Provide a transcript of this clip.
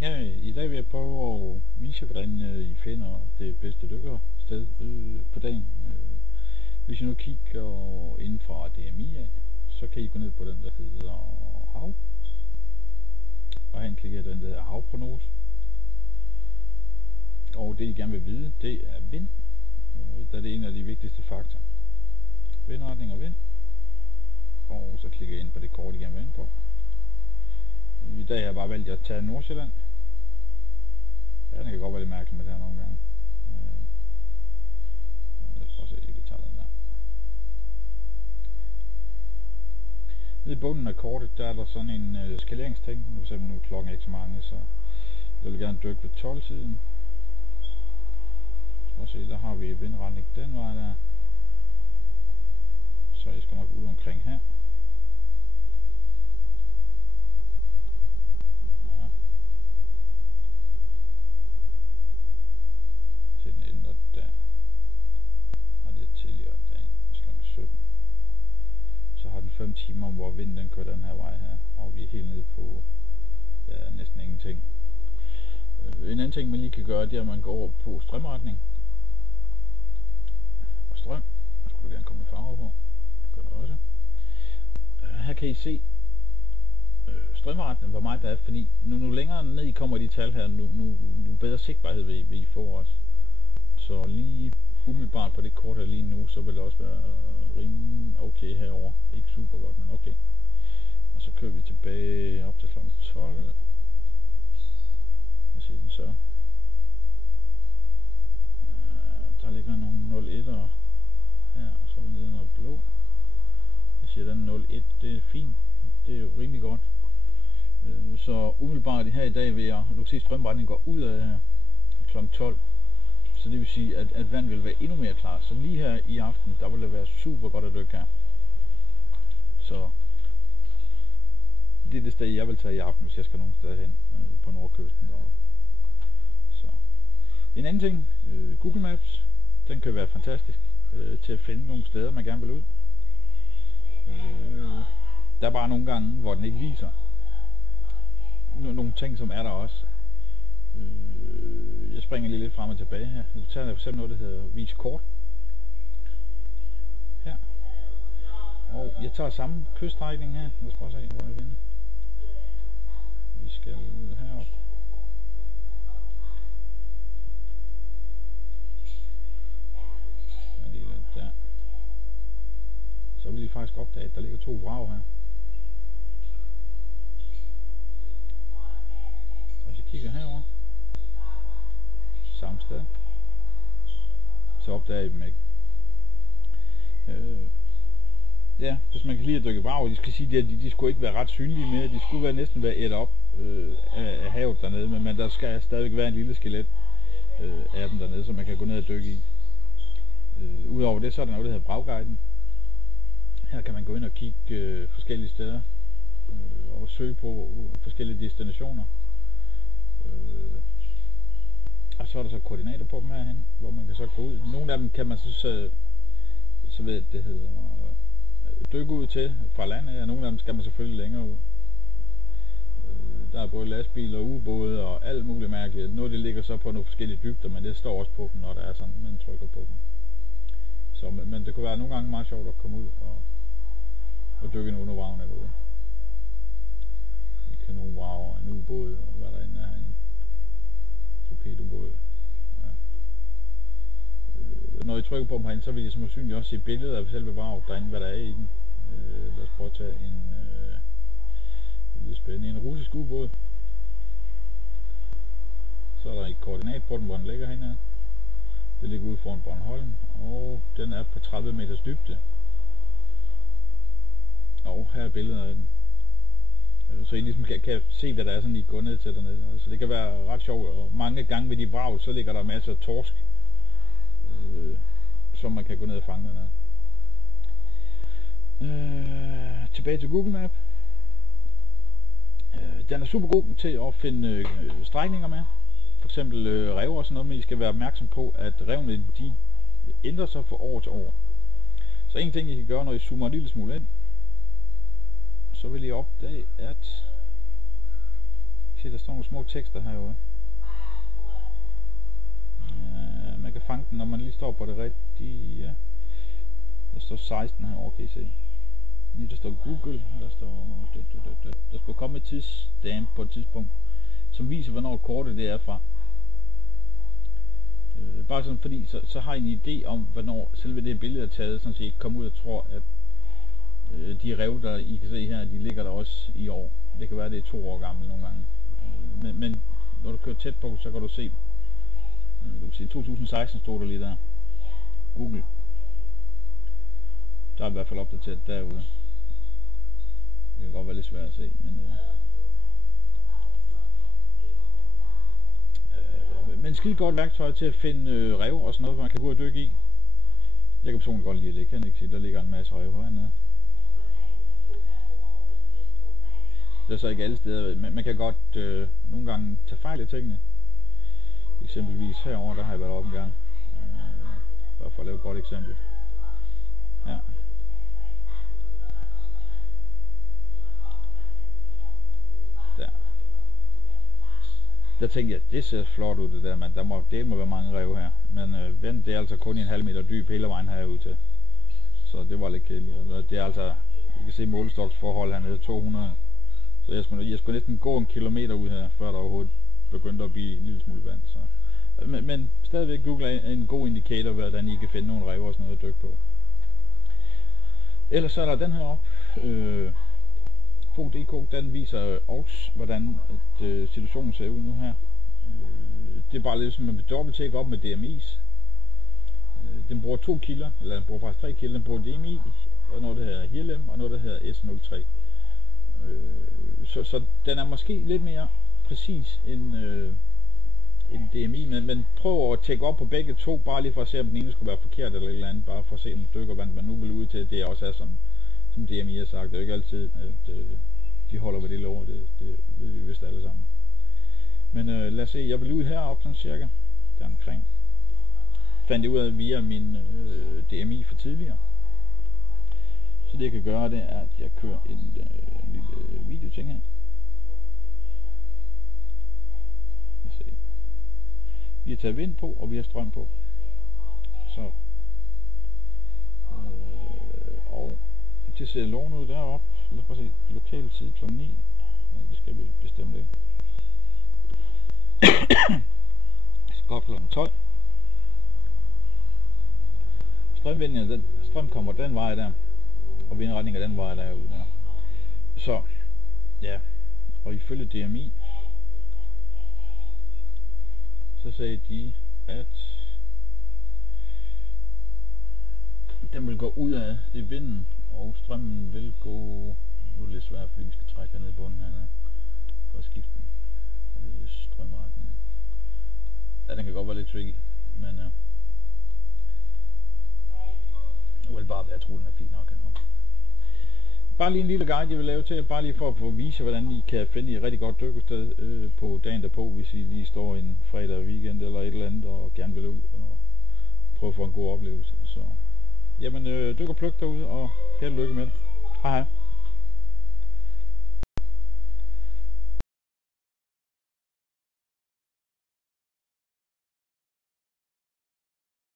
Ja, i dag vil jeg prøve at vise, hvordan I finder det bedste dykkersted på dagen. Hvis I nu kigger inden fra DMI af, så kan I gå ned på den, der hedder hav, og han klikker den, der hedder havprognose. Og det I gerne vil vide, det er vind, da det er en af de vigtigste faktorer. Vindretning og vind. Og så klikker jeg ind på det kort, I gerne vil ind på. I dag har jeg bare valgt at tage Nordsjælland. Ja, den kan godt være lidt mærkelig med det her nogle gange. Lad os prøve at se, at vi tager den der. Nede i bunden af kortet, der er der sådan en skaleringsting. For eksempel nu klokken er ikke så mange, så jeg vil gerne dykke ved 12-tiden. Så se, der har vi vindretning den vej der. Så jeg skal nok ud omkring her. Så har den 5 timer, hvor vinden den kører den her vej her, og vi er helt nede på næsten ingenting. En anden ting man lige kan gøre, det er at man går over på strømretning og strøm. Så skulle du gerne komme med farver på. Det gør der også. Her kan I se strømretning, hvor meget der er, fordi nu længere ned I kommer de tal her, nu bedre sigtbarhed vil I få også. Så lige umiddelbart på det kort her lige nu, så vil det også være rimelig okay herover. Ikke super godt, men okay. Og så kører vi tilbage op til kl. 12. Hvad siger den så? Der ligger nogle 01'ere her, og så nede noget blå. Jeg siger den 01, det er fint. Det er jo rimelig godt. Så umiddelbart her i dag vil jeg, du kan se strømretningen går ud af her kl. 12. Så det vil sige, at vand vil være endnu mere klar. Så lige her i aften, der vil det være super godt at dykke her. Så det er det sted, jeg vil tage i aften, hvis jeg skal nogen steder hen på nordkysten deroppe. Så en anden ting, Google Maps, den kan være fantastisk til at finde nogle steder, man gerne vil ud. Der er bare nogle gange, hvor den ikke viser nogle ting, som er der også. Jeg springer lige lidt frem og tilbage her. Nu tager jeg for eksempel noget, der hedder vis kort. Her. Og jeg tager samme kyststrækning her. Lad os prøve at se, hvor jeg finder. Vi skal herop. Der. Så vil I faktisk opdage, at der ligger 2 vrag her. Og hvis jeg kigger herover, samme sted, så opdager I dem ikke. Ja, hvis man kan lide at dykke vrag, de skal sige, at de skulle ikke være ret synlige mere, de skulle næsten være ædt op af havet dernede, men der skal stadigvæk være en lille skelet af dem dernede, som man kan gå ned og dykke i. Udover det, så er der noget, der hedder Vragguiden. Her kan man gå ind og kigge forskellige steder og søge på forskellige destinationer. Og så er der så koordinater på dem herhen, hvor man kan så gå ud. Nogle af dem kan man så ved det hedder dykke ud til fra landet, og nogle af dem skal man selvfølgelig længere ud. Der er både lastbiler og ubåde og alt muligt mærkeligt. Noget det ligger så på nogle forskellige dybder, men det står også på dem, når der er sådan, man trykker på dem. Så, men det kunne være nogle gange meget sjovt at komme ud og dykke nogle af vragene derude. En kanonvrag, en ubåd og hvad der inde er herinde. Torpedobåd. Ja. Når I trykker på dem herinde, så vil I som sandsynligt også se billeder af selve vraget derinde, hvad der er i den. Lad os prøve at tage en russisk ubåd. Så er der et koordinat på den, hvor den ligger henne. Det ligger ude foran Bornholm, og den er på 30 meters dybde. Og her er billeder af den. Så I ligesom kan se, hvad der er, sådan I går ned til dernede. Så det kan være ret sjovt, og mange gange ved de vrag, så ligger der masser af torsk, som man kan gå ned og fange dernede. Tilbage til Google Map. Den er super god til at finde strækninger med. For eksempel rev og sådan noget, men I skal være opmærksom på, at revne de ændrer sig fra år til år. Så en ting I kan gøre, når I zoomer en lille smule ind, så vil I opdage, at Se, der står nogle små tekster herude. Man kan fange den, når man lige står på det rigtige. Ja. Der står 16 herovre, kan I se. Der står Google, der skal komme et tidsstamp på et tidspunkt, som viser, hvornår kortet det er fra. Bare sådan, fordi så har I en idé om, hvornår selve det billede er taget, så I ikke kommer ud og tror, at de rev, der I kan se her, de ligger der også i år. Det kan være, det er 2 år gammel nogle gange. Men når du kører tæt på, så kan du se, 2016 stod der lige der. Google. Der er i hvert fald opdateret derude. Det kan godt være lidt svært at se, men skide godt værktøj til at finde rev og sådan noget, man kan gå og dykke i. Jeg kan personligt godt lide at ligge, kan ikke se, der ligger en masse rev hernede. Det er så ikke alle steder, men man kan godt nogle gange tage fejl af tingene. Eksempelvis herover der har jeg været oppe en gang. Bare for at lave et godt eksempel. Ja. Der tænkte jeg, det ser flot ud det der, men det må være mange rev her. Men vent, det er altså kun en halv meter dyb hele vejen herude til. Så det var lidt kedeligt. Det er altså, I kan se målestoksforhold hernede, 200. Så jeg skulle næsten gå 1 kilometer ud her, før der overhovedet begyndte at blive en lille smule vand. Så. Men stadigvæk Google er en god indikator, hvordan I kan finde nogle rev og sådan noget at dykke på. Ellers så er der den her op. Fog.dk, den viser også, hvordan situationen ser ud nu her. Det er bare lidt som at dobbelttjekke op med DMI's. Den bruger 2 kilder, eller den bruger faktisk 3 kilder. Den bruger DMI, og noget der hedder HIRLEM, og noget der hedder S03. Så den er måske lidt mere præcis end DMI, men prøv at tjekke op på begge to, bare lige for at se, om den ene skulle være forkert eller et eller andet, bare for at se, om dykkervand man nu vil ud til, det også er som DMI har sagt. Det er jo ikke altid, at de holder ved det lov, det ved vi vist alle sammen. Men lad os se, jeg vil ud heroppe sådan cirka, der omkring. Fandt det ud af via min DMI for tidligere. Så det jeg kan gøre, det er, at jeg kører en lille videoting her. Lad os se. Vi har taget vind på, og vi har strøm på. Så og det ser lovende ud deroppe. Lad os bare se, lokal tid kl. 9. Ja, det skal vi bestemt ikke. Det skal gå kl. 12. Strømvinden, strøm kommer den vej der, og vindretning af den vej derude der. Så, ja, og ifølge DMI, så sagde de, at den vil gå ud af det vinden, og strømmen vil gå, nu er det lidt svært, fordi vi skal trække den ned i bunden hernede, for at skifte den. Det er strømretning. Ja, den kan godt være lidt tricky, men nu vil det bare være, jeg tror den er fin nok herovre. Bare lige en lille guide, jeg vil lave til, bare lige for at vise, hvordan I kan finde et rigtig godt dykkested på dagen derpå, hvis I lige står en fredag weekend eller et eller andet, og gerne vil ud og prøve at få en god oplevelse. Så, jamen, dyk og pluk derude, og held og lykke med det. Hej hej.